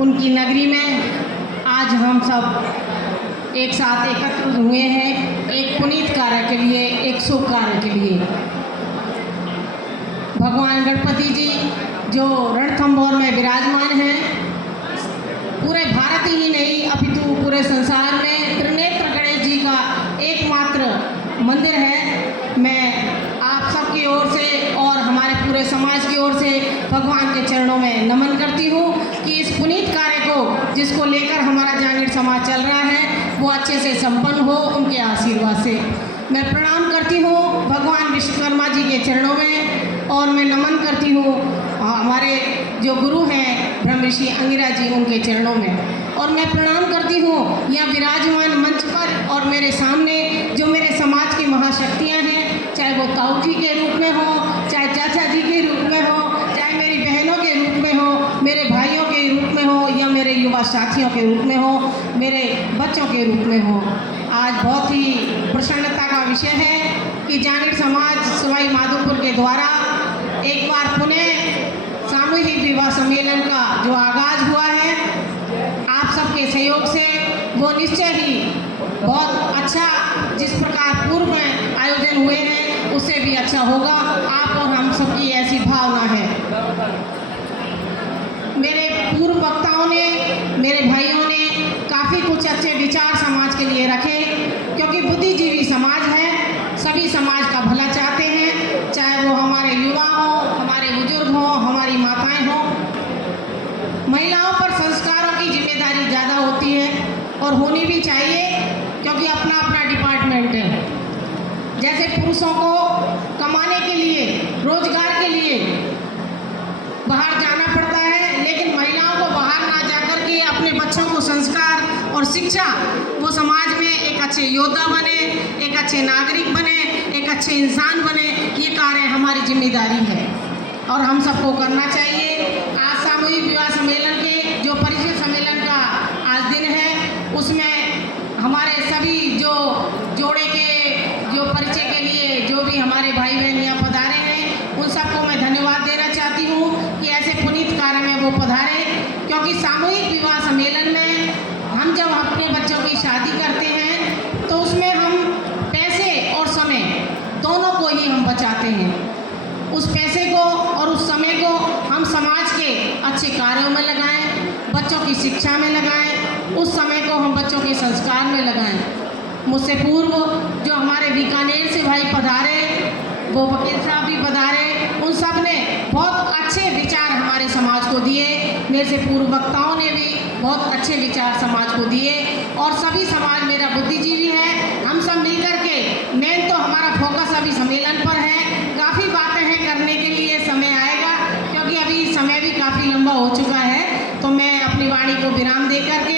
उनकी नगरी में आज हम सब एक साथ एकत्र हुए हैं एक पुनीत कार्य के लिए, एक शुभ कार्य के लिए। भगवान गणपति जी जो रणथंभौर में विराजमान हैं, पूरे भारत ही नहीं अपितु पूरे संसार में त्रिनेत्र गणेश जी का एकमात्र मंदिर है। मैं आप सबकी ओर से और हमारे पूरे समाज की ओर से भगवान के चरणों में नमन करती हूँ कि इस पुनीत कार्य को जिसको लेकर हमारा जांगीड़ समाज चल रहा है वो अच्छे से संपन्न हो, उनके आशीर्वाद से। मैं प्रणाम करती हूँ भगवान विश्वकर्मा जी के चरणों में और मैं नमन करती हूँ हमारे जो गुरु हैं ब्रह्म ऋषि अंगिरा जी, उनके चरणों में। और मैं प्रणाम करती हूँ यहाँ विराजमान मंच पर और मेरे सामने जो मेरे समाज की महाशक्तियाँ हैं, चाहे वो ताऊ जी के रूप में हो, चाहे चाचा जी के रूप में हो, चाहे मेरी बहनों के रूप में हो, मेरे भाइयों के रूप में हो या मेरे युवा साथियों के रूप में हो, मेरे बच्चों के रूप में हो। आज बहुत ही प्रसन्नता का विषय है कि जांगीड़ समाज सवाई माधोपुर के द्वारा एक बार पुनः सामूहिक विवाह सम्मेलन का जो आगाज हुआ है, आप सबके सहयोग से वो निश्चय ही बहुत अच्छा, जिस प्रकार पूर्व में आयोजन हुए हैं उससे भी अच्छा होगा। आप और हम सबकी ऐसी भावना है। मेरे पूर्व वक्ताओं ने, मेरे भाइयों ने काफ़ी कुछ अच्छे विचार समाज के लिए रखे, क्योंकि बुद्धिजीवी समाज है, सभी समाज का भला चाहते हैं, चाहे वो हमारे युवा हों, हमारे बुजुर्ग हों, हमारी माताएं हों। महिलाओं पर संस्कारों की जिम्मेदारी ज़्यादा होती है और होनी भी चाहिए, क्योंकि अपना अपना डिपार्टमेंट है। जैसे पुरुषों को कमाने के लिए, रोजगार के लिए बाहर जाना पड़ता है, लेकिन महिलाओं को बाहर ना जाकर के अपने बच्चों को संस्कार और शिक्षा, वो समाज में एक अच्छे योद्धा बने, एक अच्छे नागरिक बने, एक अच्छे इंसान बने, ये कार्य हमारी जिम्मेदारी है और हम सबको करना चाहिए। आज सामूहिक विवाह सम्मेलन के जो परिचय सम्मेलन का आज दिन है, उसमें हमारे सभी जो जोड़े के जो परिचय के लिए जो भी हमारे भाई बहन यहाँ पधारे हैं, उन सबको मैं धन्यवाद देना चाहती हूँ कि ऐसे पुनीत कार्य में वो पधारे, क्योंकि सामूहिक विवाह सम्मेलन में हम जब अपने बच्चों की शादी करते हैं तो उसमें हम पैसे और समय दोनों को ही हम बचाते हैं। उस पैसे को और उस समय को हम समाज के अच्छे कार्यों में लगाएं, बच्चों की शिक्षा में लगाएं, उस समय को हम बच्चों के संस्कार में लगाएं। मुझसे पूर्व जो हमारे बीकानेर से भाई पधारे, वो वकील साहब भी पधारे, उन सब ने बहुत अच्छे विचार हमारे समाज को दिए। मेरे से पूर्व वक्ताओं ने भी बहुत अच्छे विचार समाज को दिए और सभी समाज मेरा बुद्धिजीवी है। हम सब मिलकर के, मेन तो हमारा फोकस अभी सम्मेलन पर है। काफ़ी बातें हैं करने के लिए, समय आएगा, क्योंकि अभी समय भी काफ़ी लंबा हो चुका है। तो मैं अपनी वाणी को विराम दे करके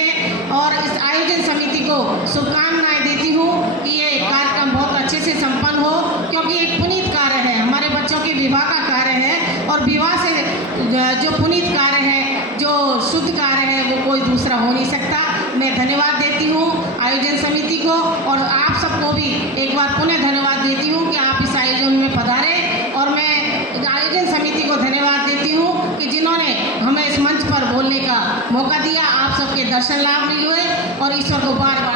और इस आयोजन समिति को शुभकामनाएं देती हूँ कि ये कार्यक्रम बहुत अच्छे से संपन्न हो, क्योंकि एक पुनीत कार्य है, हमारे बच्चों के विवाह का कार्य है और विवाह से जो पुनीत कार्य है, जो शुद्ध कार्य है, वो कोई दूसरा हो नहीं सकता। मैं धन्यवाद देती हूँ आयोजन समिति को और आप सबको भी एक बार पुनः धन्यवाद देती हूँ कि आप इस आयोजन में पधारे। और मैं आयोजन समिति को धन्यवाद देती हूँ कि जिन्होंने हमें इस मंच पर बोलने का मौका दिया। आप सबके दर्शन लाभ हुए और ईश्वर को बार बार